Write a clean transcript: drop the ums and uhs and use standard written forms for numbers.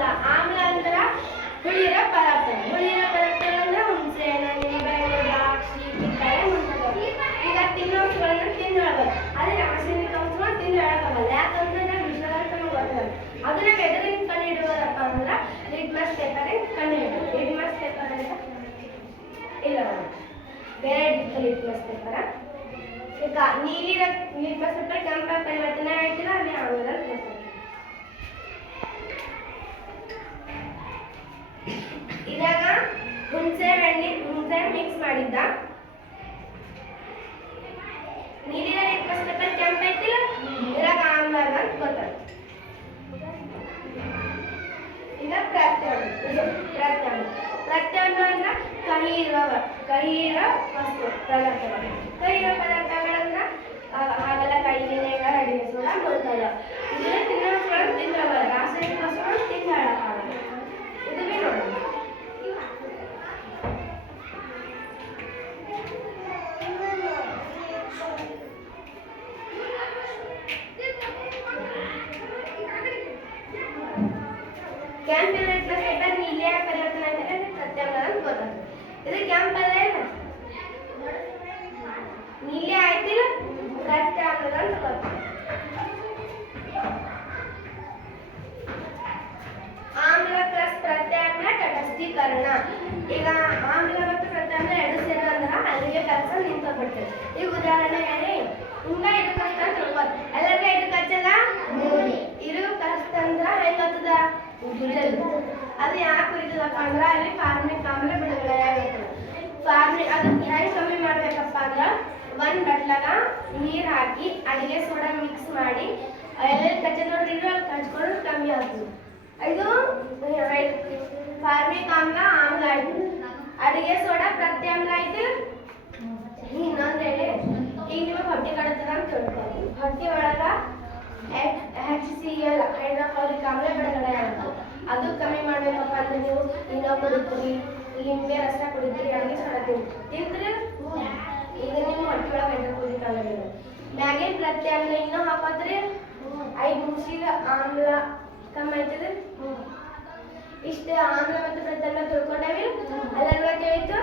ಆಮ್ಲ ಆಮ್ಲ ಅಂದ್ರ ಹುಳಿರೋ ಪದಾರ್ಥ. ಹುಳಿರೋ ಪದಾರ್ಥಗಳಂದ್ರೆ ಹುಣಸೆ ಹಣ್ಣು, ನಿಂಬೆಹಣ್ಣು, ದ್ರಾಕ್ಷಿ, ಕಿತ್ತಳೆ ಮುಂತಾದವು. ಈಗ ತಿನ್ನೋವುಗಳನ್ನ ತಿನ್ನೋದು, ಅದೇ ರಾಸಾಯನಿಕ ಅಂಶಗಳು ತಿನ್ನೋಕ್ಕಾಗಲ್ಲ. ಯಾಕಂದ್ರೆ ನಾವು ವಿಷಾಂಶ ಗೊತ್ತಲ್ಲ. ಅದು ನಾವು ಎದರಿಂದ ಕಂಡುಹಿಡಿಯೋದಪ್ಪ ಅಂದ್ರೆ ಲಿಟ್ಮಸ್ ಪೇಪರ್ ಕಂಡುಹಿಡಿಯೋದು. ಲಿಟ್ಮಸ್ ಪೇಪರ್ ಅಂತ ಇಲ್ಲ ಬೇರೆ ಲಿಟ್ಮಸ್ ಪೇಪರ್. ಈಗ ನೀಲಿ ಲಿಟ್ಮಸ್ ಪೇಪರ್ ಕೆಂಪಾಗಿ ಪರಿವರ್ತನೆ ಆಯ್ತಿಲ್ಲ, ಅಲ್ಲಿ ಆಗೋದ್ರಲ್ಲಿ ಇದಾಗ ಹುಣಸೆ ಮಿಕ್ಸ್ ಮಾಡಿದ್ದ. ನೀಲಿನ ಲಿಟ್ಮಸ್ ಪೇಪರ್ ಕೆಂಪ ಐತಿಲ್ಲ, ಇದಾಗ ಆಮ್ಲ ಅಂತ ಗೊತ್ತಾಗ. ಈಗ ಪ್ರತ್ಯಾಮ್ಲ ಅಂದ್ರೆ ಕಹಿ ಇರೋ ವಸ್ತು ಪದಾರ್ಥಗಳು. ಕಹಿ ಇರೋ ಪದಾರ್ಥಗಳಂದ್ರೆ ಹಾಗೆಲ್ಲ ಕೈ ವಿನೆಗರ್, ಅಡಿಗೆ ಸೋಡಾ ಮುಂತಾದ. ಇದನ್ನ ತಿನ್ನೋಸ್ಗಳು ತಿನ್ನೋಲ್ಲ, ರಾಸಾಯನಿಕ ವಸ್ತುಗಳು ತಿನ್ನೋಕ್ಕಾಗಲ್ಲ. ಇದನ್ನೇ ನೋಡೋಣ. ಕೆಂಪು ಲಿಟ್ಮಸ್ ಪೇಪರ್ ನೀಲಿಯ ಪರಿವರ್ತನೆ ಆಗಿದೆ, ಪ್ರತ್ಯಾಮ್ಲ ಅಂತ ಗೊತ್ತಾಗ್ತದೆ. ಇದು ಕೆಂಪಲ್ಲ ಇಲ್ಲ, ನೀಲಿ ಆಯ್ತಿಲ್ಲ, ಪ್ರತ್ಯಾಮ್ಲ ಅಂತ ಗೊತ್ತಾಗ್ತದೆ. ಆಮ್ಲ ಪ್ಲಸ್ ಪ್ರತ್ಯಾಮ್ಲ ತಟಸ್ಥೀಕರಣ. ಈಗ ಆಮ್ಲ ಮತ್ತು ಪ್ರತ್ಯಾಮ್ಲ ಎರಡು ಸೇರೋದ್ರಿಂದ ಅಲ್ಲಿಗೆ ಕೆಲಸ ನಿಂತೋಗ್ಬಿಡ್ತದೆ. ಈಗ ಉದಾಹರಣೆ ಹೇಳಿ, ಹಿಂಗ ಇದು ಕಷ್ಟ ಅಂತ ತಿಳ್ಕೊತ ಎಲ್ಲರಿಗೂ ಇದು ಕಚ್ಚದ ಇರು ಕಷ್ಟ ಅಂದ್ರ ಹೆಂಗತ್ತದ ಅದು ಯಾಕೆ ಉರಿತದಪ್ಪ ಅಂದ್ರೆ ಅಲ್ಲಿ ಫಾರ್ಮಿಕ್ ಆಮ್ಲ ಬಿಡುಗಡೆ ಆಗುತ್ತೆ. ಅದು ಹೆಂಗೆ ಕಮ್ಮಿ ಮಾಡ್ಬೇಕಪ್ಪ ಅಂದ್ರೆ ಒಂದು ಬಟ್ಲಾಗ ನೀರು ಹಾಕಿ ಅಡಿಗೆ ಸೋಡಾ ಮಿಕ್ಸ್ ಮಾಡಿ ಎಲ್ಲೆಲ್ಲಿ ಕಚ್ಚ ನೋಡ್ರಿ ಅಲ್ಲಿ ಕಚ್ಕೊಂಡು ಕಮ್ಮಿ ಆಗ್ತದೆ. ಇದು ಫಾರ್ಮಿಕ್ ಆಮ್ಲ ಆಯ್ತು, ಅಡಿಗೆ ಸೋಡಾ ಪ್ರತ್ಯಾಮ್ಲ ಆಯ್ತು. ಇನ್ನೊಂದು ಹೇಳಿ, ಈಗ ನಿಮಗೆ ಹೊಟ್ಟೆ ಕಡತದ ಅಂತ ತಿಳ್ಕೊಳ್ಳಿ. ಹೊಟ್ಟೆ ಒಳಗ HCl ಹೈಡ್ರೋಕ್ಲೋರಿಕ್ ಆಮ್ಲ ಬಿಡುಗಡೆ ಆಗುತ್ತೆ. ಅದು ಕಮ್ಮಿ ಮಾಡ್ಬೇಕಪ್ಪ ಅಂದ್ರೆ ನೀವು ಇನ್ನೂ ಕುಡಿತೀರಿ, ಲಿಂಬೆ ರಸ ಕುಡಿತೀರಿ, ಅಡಿಗೆ ಸೋಡಾ ತಿಂದ್ರೆ ಈಗ ನಿಮ್ಮ ಹೊಟ್ಟೆ ಒಳಗೆ ಹೈಡ್ರೋಕ್ಲೋರಿಕ್ ಆಮ್ಲ ಬಿಡುತ್ತೆ. ಮ್ಯಾಗಿನ ಪ್ರತ್ಯಾಮ್ಲ ಇನ್ನೂ ಹಾಕೋದ್ರಿ 5 ನಿಮಿಷ ಆಮ್ಲ ಕಮ್ಮಿ ಆಯ್ತದೆ. ಇಷ್ಟು ಆಮ್ಲ ಮತ್ತು ಪ್ರತ್ಯಾಮ್ಲ ತಿಳ್ಕೊಂಡಾವಿ. ಎಲ್ಲರಿಗೂ ತಿಳಿತು.